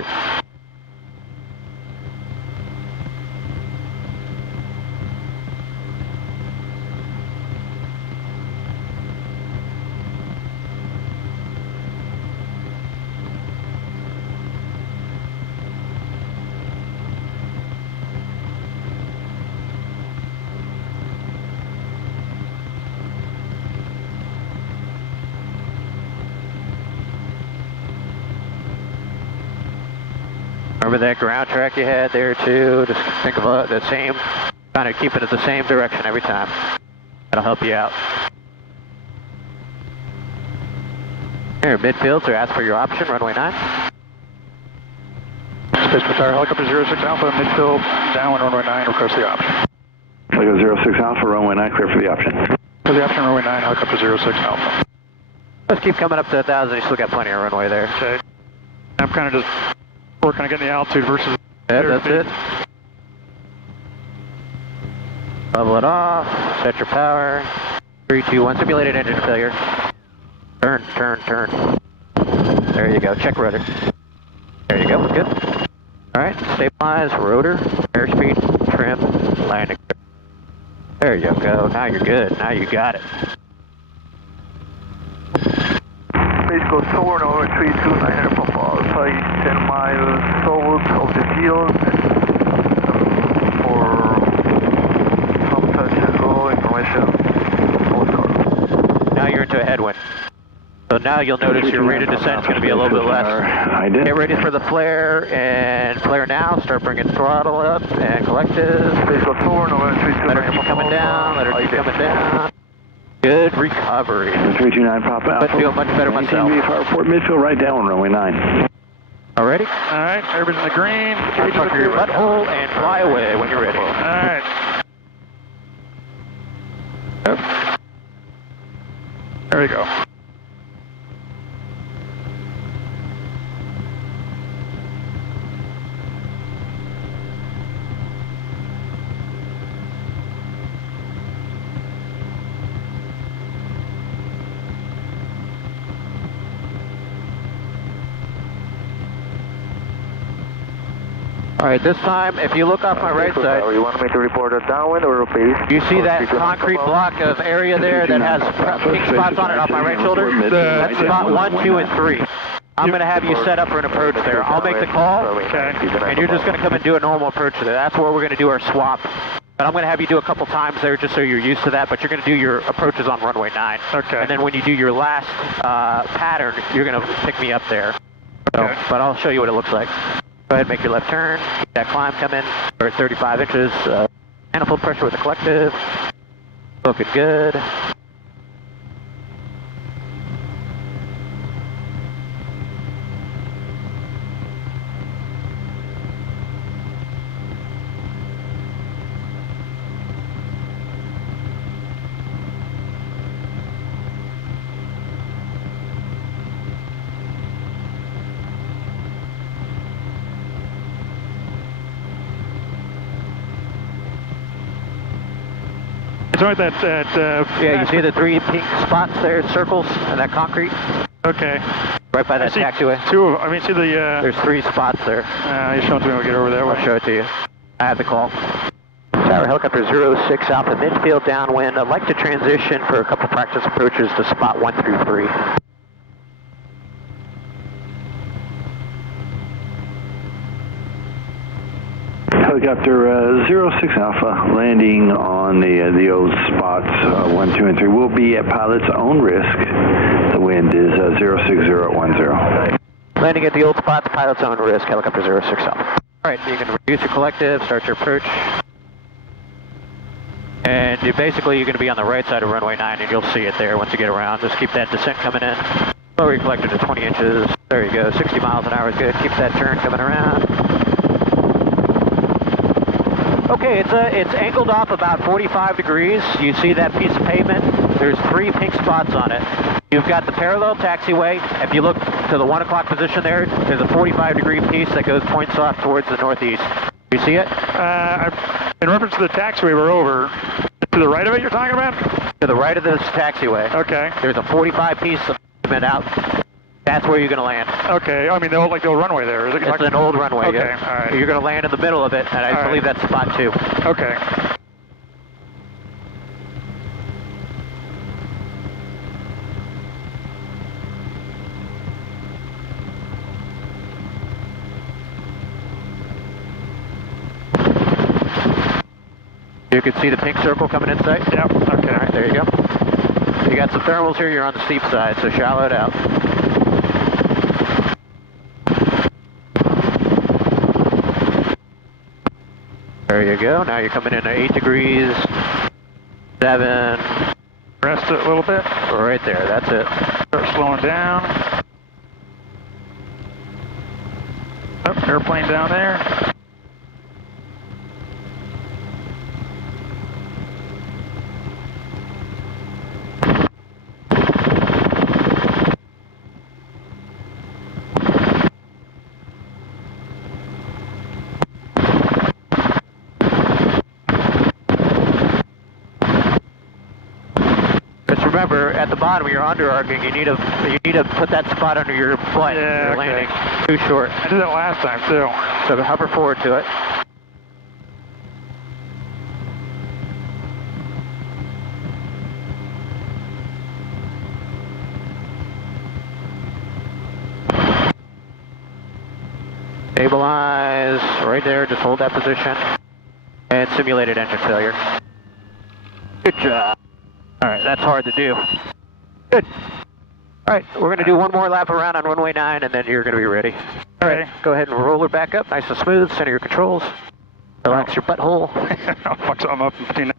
Sure. Remember that ground track you had there too? Just think of the same, kind of keep it at the same direction every time. That'll help you out. Here, midfield, so ask for your option, runway 9. Space Tower, helicopter 06 Alpha, midfield, downwind runway 9, request the option. Helicopter 06 Alpha, runway 9, clear for the option. For the option, runway 9, helicopter 06 Alpha. Let's keep coming up to 1,000, you still got plenty of runway there. Okay. I'm kind of just working on getting the altitude versus... Yeah, that's it. Level it off, set your power. 3, 2, 1, simulated engine failure. Turn, turn, turn. There you go, check rudder. There you go, good. Alright, stabilize, rotor, airspeed, trim, landing. There you go, now you're good, now you got it. Please go forward over 329 pump Alpha, 10 miles south of the field for some touch and go information postcard. Now you're into a headwind. So now you'll notice your rate of descent is going to be a little bit less. Get ready for the flare, and flare now. Start bringing throttle up and collective. Please go forward over 329 Let her keep coming down, let her keep coming down. Good recovery. 329 Papa Alpha. But feel much better myself. Report midfield right down, runway 9. Already? Alright, everybody's in the green. Tuck your butthole and fly away when you're ready. Alright. Yep. There we go. All right, this time, if you look off my right side, You want me to report a downwind or a base? you see that concrete block of area there that has pink spots on it off my right shoulder? That's spot 1, 2, and 3. I'm going to have you set up for an approach there. I'll make the call, and you're just going to come and do a normal approach there. That's where we're going to do our swap. But I'm going to have you do a couple times there just so you're used to that, but you're going to do your approaches on runway 9. Okay. And then when you do your last pattern, you're going to pick me up there. So, Okay. but I'll show you what it looks like. Go ahead, make your left turn, keep that climb coming, or 35 inches, manifold pressure with the collective, looking good. So that, Yeah, you see the 3 pink spots there, circles, and that concrete? Okay. Right by that taxiway? Two of them. I mean, see the... There's 3 spots there. you show it to me when we get over there. I'll show it to you. I have the call. Tower helicopter 06 Alpha, midfield downwind. I'd like to transition for a couple practice approaches to spot 1 through 3. Helicopter 06 Alpha landing on the old spots 1, 2, and 3 will be at pilot's own risk. The wind is 06010. Landing at the old spots, pilot's own risk, helicopter 06 Alpha. All right, you can reduce your collective, start your approach. And basically you're going to be on the right side of runway 9 and you'll see it there once you get around. Just keep that descent coming in. Lower your collector to 20 inches. There you go, 60 miles an hour is good. Keep that turn coming around. Okay, it's angled off about 45 degrees. You see that piece of pavement? There's 3 pink spots on it. You've got the parallel taxiway. If you look to the 1 o'clock position there, there's a 45-degree piece that points off towards the northeast. You see it? In reference to the taxiway we're over, to the right of it you're talking about? To the right of this taxiway. Okay. There's a 45 piece of pavement out That's where you're going to land. Okay, I mean, the old runway there. Is it It's an old runway. Okay, yeah. all right. You're going to land in the middle of it, and I believe that's spot 2. Okay. You can see the pink circle coming in sight? Yep, okay. All right, there you go. You got some thermals here, you're on the steep side, so shallow it out. There you go, now you're coming in at 8 degrees, 7. Rest it a little bit. Right there, that's it. Start slowing down. Oh, airplane down there. Remember, at the bottom, you're under-arcing. You need to put that spot under your butt. Yeah, you're landing too short. I did that last time too. So hover forward to it. Stabilize right there. Just hold that position. And simulated engine failure. Good job. All right, that's hard to do. Good. All right, we're going to do one more lap around on runway 9, and then you're going to be ready. All right, go ahead and roll her back up, nice and smooth. Center your controls. Relax your butthole. I'll fuck something up in between.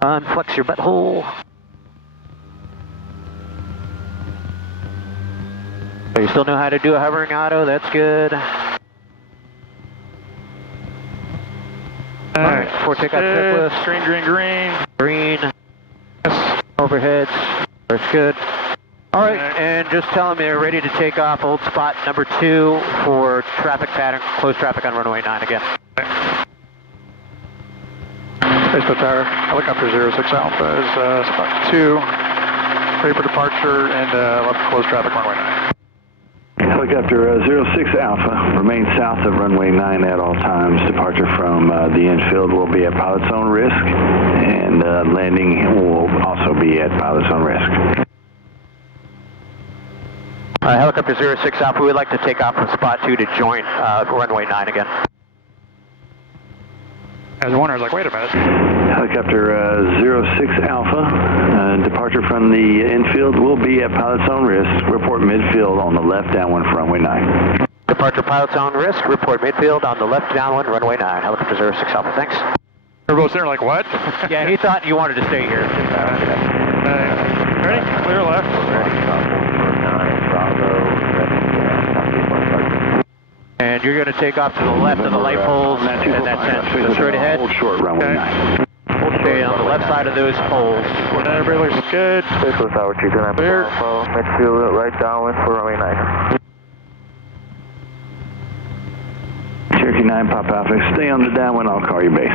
Unflex your butthole. So you still know how to do a hovering auto. That's good. All right, before takeoff checklist. Green, green, green. Green. Yes. Overheads. That's good. All right, and just tell them they're ready to take off old spot number 2 for traffic pattern, close traffic on runway 9 again. Spaceport Tower, helicopter 06 Alpha is spot 2, ready for departure and left close traffic runway 9. Helicopter 06 Alpha, remain south of runway 9 at all times. Departure from the infield will be at pilot's own risk, and landing will also be at pilot's own risk. Helicopter 06 Alpha, we'd like to take off from spot 2 to join runway 9 again. I was wondering, I was like, wait a minute. Helicopter 06 Alpha, departure from the infield will be at pilot's own risk. Report midfield on the left downwind for runway 9. Departure pilot's own risk, report midfield on the left downwind runway 9. Helicopter 06 Alpha, thanks. We're both there like, what? Yeah, he thought you wanted to stay here. Ready? Clear left. And you're going to take off to the left of the light poles, and that's it. So straight ahead. Hold short runway 9. Okay, on the left side of those poles. Everybody looks good. Spaceport Tower 229 Clear. Alpha, midfield right downwind for runway 9. Cherokee 9, Pop Alpha, stay on the downwind, I'll call you base.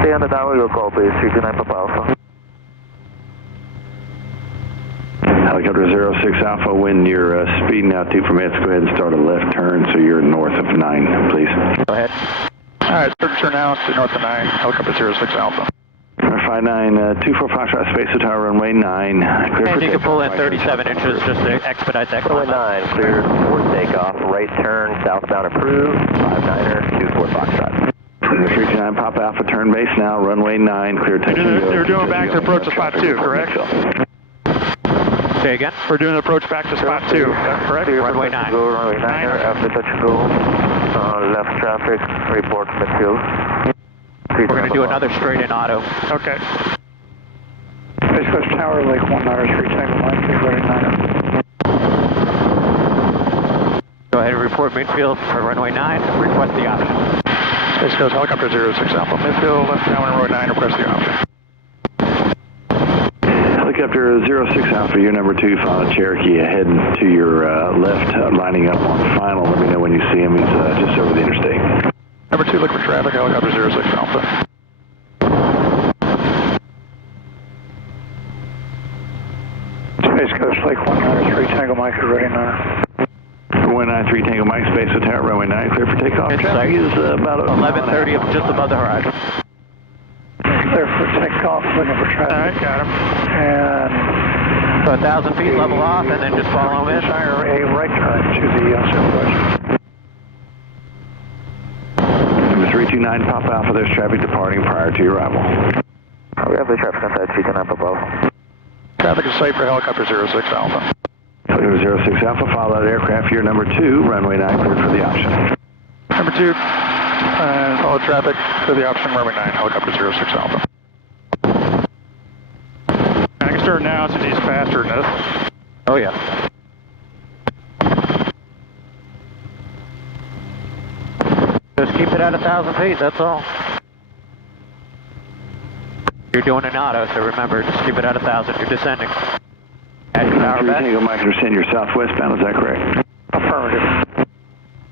Stay on the downwind, we'll call base 229 Papa Alpha. Helicopter 06 Alpha, when you're speeding out 2 permits, go ahead and start a left turn so you're north of 9, please. Go ahead. All right, turn now to north of 9, helicopter 06 Alpha. 5924 Foxtrot, Spaceport Tower, runway 9. Clear And for you can pull in takeoff. 37 inches just to expedite that Runway climb. 9, cleared for takeoff, right turn, southbound approved, 59er, 24 Foxtrot. 329 Pop Alpha, turn base now, runway 9, clear taking. They're doing back to approach to spot 2, correct? Say again? We're doing an approach back to spot 2, that's correct? Runway 9. Go runway 9, after touch and go, left traffic, report midfield. We're going to do another straight-in auto. Okay. Space Coast Tower, Lake 1 Otters, retain the line, clear runway 9. Go ahead and report midfield for runway 9. Request the option. Space Coast helicopter 06 Alpha, midfield, left downwind runway 9, request the option. Helicopter 06 Alpha, you're number 2, follow Cherokee ahead to your left, lining up on final. Let me know when you see him. He's just over the interstate. Number 2, liquid traffic, helicopter 06 Alpha. Tango Mike is ready now. Runway 93 Tango Mike, space with tower, runway 9, clear for takeoff. Traffic is about 11:30, just above the horizon. Clear for takeoff, looking for traffic. Alright, got him. And So 1,000 feet, level off, and then just follow in. desire a right turn to the southwest. Number 329 Papa Alpha, there's traffic departing prior to your arrival. We have the traffic inside 329 Papa Alpha. Traffic is safe for helicopter 06 Alpha. Collier 06 Alpha, follow that aircraft here, number 2, runway 9, cleared for the option. Number 2, and follow traffic to the option runway 9, helicopter 06 Alpha. And I can start now since he's faster than this. Oh yeah. Just keep it at 1,000 feet, that's all. You're doing an auto, so remember, just keep it at 1,000. You're descending. Add your power 3 back. Tango Mike, understand you're southwestbound, is that correct? Affirmative.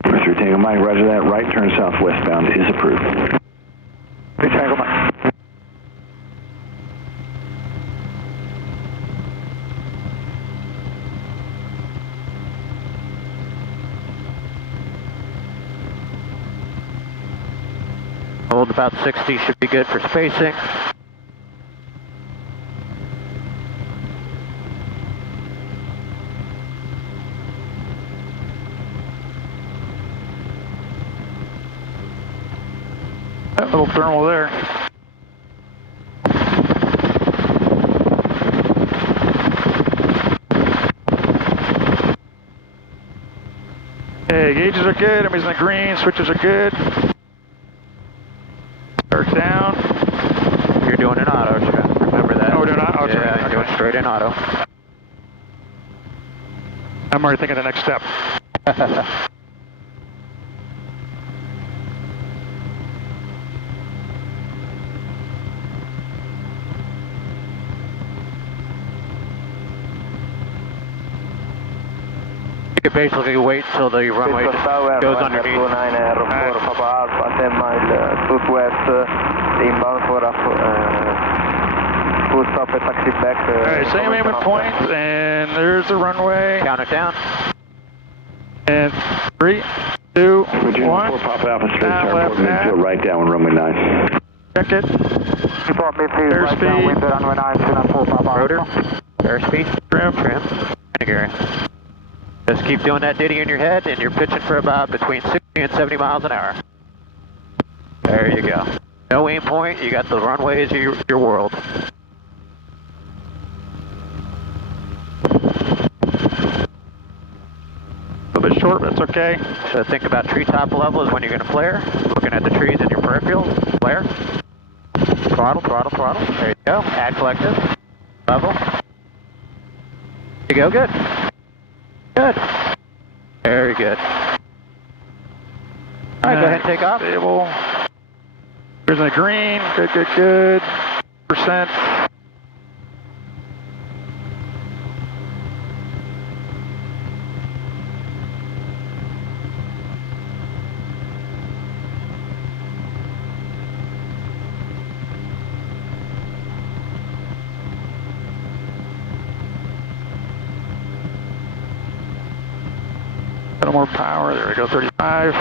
Number 3 Tango Mike, roger that, right turn southwestbound is approved. 3 Tango Mike. Hold about 60 should be good for spacing. That little thermal there. Hey, gauges are good, everybody's in the green, switches are good. Start down. You're doing an auto, remember that. Oh, we're doing auto? Yeah, Okay. you're doing straight in auto. I'm already thinking the next step. You could basically wait till the runway goes underneath. 29 Aero 4 Papa Alpha, 10 mile southwest, inbound for full stop at taxi back. Alright, same aiming point, and there's the runway. Count it down. And 3, 2, Virginia 1. 4 Papa Alpha, straight Down, turn, left, port midfield, right down, runway 9. Check it. Report midfield, right down, wind runway 9, 4 Papa Rotor, Alpha. airspeed, Trim. trim. Just keep doing that ditty in your head, and you're pitching for about between 60 and 70 miles an hour. There you go. No aim point, you got the runway as your world. A little bit short, but it's okay. So think about treetop level is when you're going to flare. Looking at the trees in your peripheral, flare. Throttle, throttle, throttle. There you go. Add collective. Level. There you go, good. Good. Very good. All right, go ahead and take off. Stable. Here's the green. Good, good, good. Percent. A little more power. There we go, 35.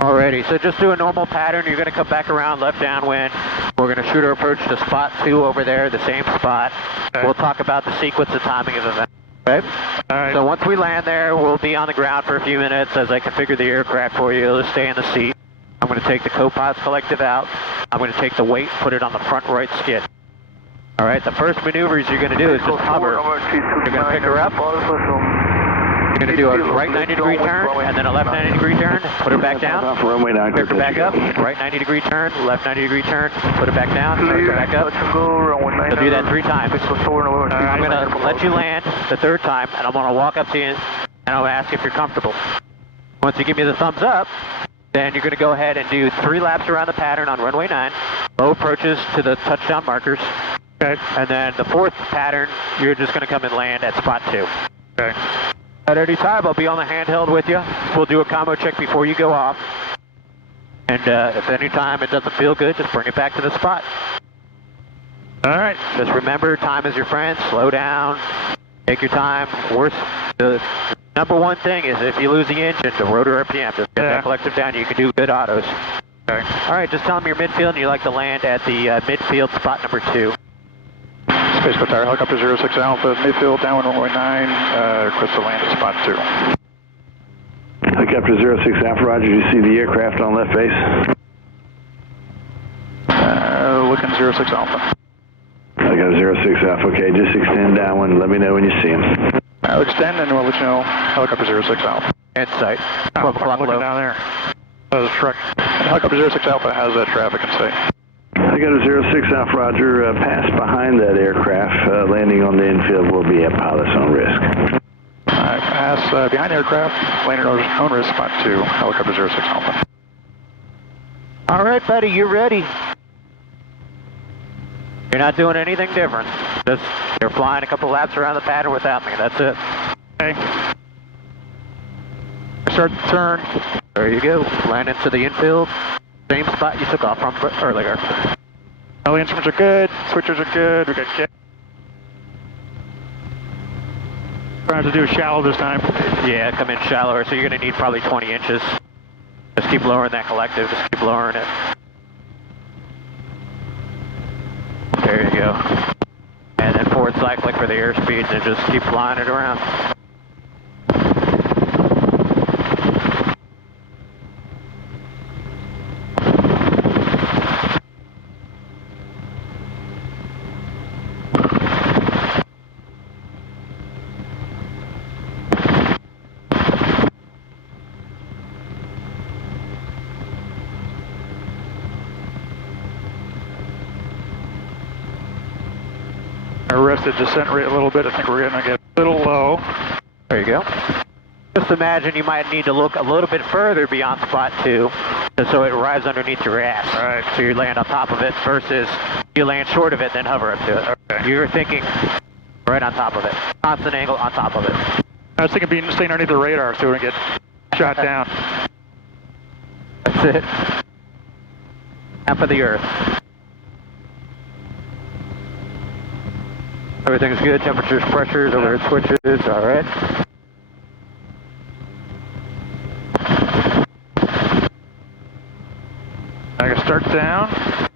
Alrighty, so just do a normal pattern. You're going to come back around left downwind. We're going to shoot our approach to spot 2 over there, the same spot. Okay. We'll talk about the sequence and timing of events. Okay? All right. So once we land there, we'll be on the ground for a few minutes as I configure the aircraft for you. Let's stay in the seat. I'm going to take the co-pilot's collective out. I'm going to take the weight, put it on the front right skid. All right, the first maneuvers you're going to do is just hover. You're going to pick her up. You're going to do a right 90-degree turn and then a left 90-degree turn. Put her back down. Runway 9, Pick her back up. Right 90-degree turn, left 90-degrry turn. Put her back down. Pick her back up. You'll do that 3 times. I'm going to let you land the 3rd time, and I'm going to walk up to you, and I'm going to ask if you're comfortable. Once you give me the thumbs up, then you're going to go ahead and do 3 laps around the pattern on runway 9, low approaches to the touchdown markers, Okay. and then the 4th pattern, you're just going to come and land at spot 2. Okay. At any time, I'll be on the handheld with you. We'll do a combo check before you go off. And if any time it doesn't feel good, just bring it back to the spot. All right. Just remember, time is your friend. Slow down. Take your time. The number one thing is if you lose the engine, the rotor RPM. Just get that collective down. You can do good autos. Okay. All right, just tell them you're midfield and you like to land at the midfield spot number 2. Space Coast Tower, helicopter 06 Alpha, midfield, downwind 119, request to land at spot 2. Helicopter 06 Alpha, roger. Do you see the aircraft on left base? Looking 06 Alpha. Helicopter 06 Alpha, okay. Just extend downwind. Let me know when you see him. I'll extend and we'll let you know. Helicopter 06 Alpha. In sight. 12 o'clock looking low. down there. There's a truck. Helicopter 06 Alpha has traffic in sight. Helicopter 06 Alpha, roger. Pass behind that aircraft. Landing on the infield will be at pilot's own risk. Pass behind the aircraft, landing on own risk, spot 2, helicopter 06 Alpha. All right, buddy, you're ready. You're not doing anything different. Just you're flying a couple laps around the pattern without me. That's it. Okay. Start the turn. There you go. Land into the infield. Same spot you took off from earlier. All the instruments are good. Switchers are good. We got kit. Trying to do shallow this time. Yeah, come in shallower. So you're going to need probably 20 inches. Just keep lowering that collective. Just keep lowering it. There you go. And then forward cycling for the airspeed and just keep flying it around. Arrested descent rate a little bit. I think we're going to get a little low. There you go. Just imagine you might need to look a little bit further beyond spot 2, just so it arrives underneath your ass. Right. So you land on top of it versus you land short of it, then hover up to it. Okay. You're thinking right on top of it. Constant angle on top of it. I was thinking being staying underneath the radar so we don't get shot down. That's it. Half of the earth. Everything's good. Temperatures, pressures, overhead switches. All right. I can start down.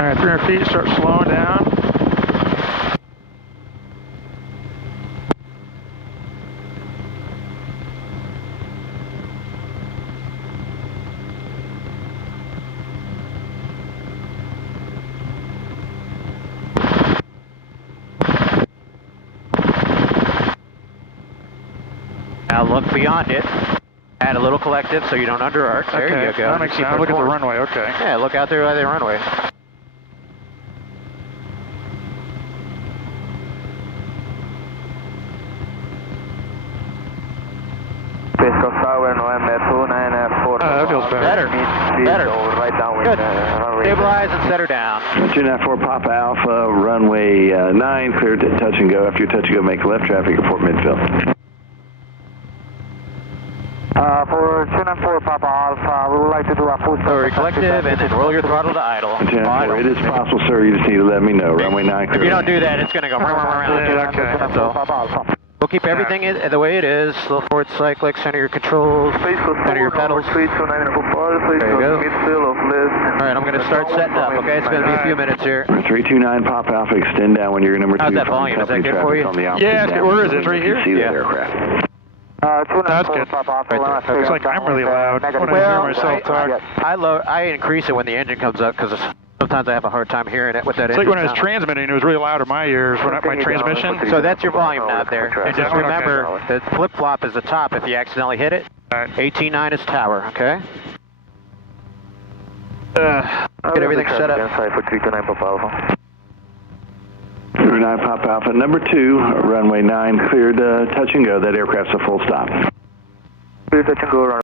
All right, 300 feet, start slowing down. Now look beyond it. Add a little collective so you don't under arc. There Okay, you go. that makes sense. Look at the runway, okay. Yeah, look out there by the runway. That feels better. Better. Good. Stabilize and set her down. 294 Papa Alpha, runway 9, cleared to touch and go. After your touch and go, make left traffic at Fort Midfield. For 294 Papa Alpha, we would like to do a full Lower your collective and then roll your throttle to idle. 294, it is possible, sir. You just need to let me know. Runway 9, clear. If you don't do that, it's going to go around. Yeah, okay. So we'll keep everything the way it is. Slow forward cyclic, center your controls, center your pedals. There you go. All right, I'm going to start setting up, okay? It's going to be a few minutes here. 329 Papa Alpha, extend down when you're number 2. How's that volume? Is that good for you? Yeah, where is it? It's right here? See that Yeah. aircraft. That's good. Looks like I'm really loud when I hear myself talk. I increase it when the engine comes up because sometimes I have a hard time hearing it with that It's like engine when I was sound. transmitting, it was really loud in my ears when my transmission. So that's your volume knob there. And just remember, the flip-flop is the top if you accidentally hit it. All right. 18.9 is tower, okay? Get everything set up. 5 Pop Alpha. Number 2, runway 9, cleared touch and go. That aircraft's a full stop. Clear touch and go, runway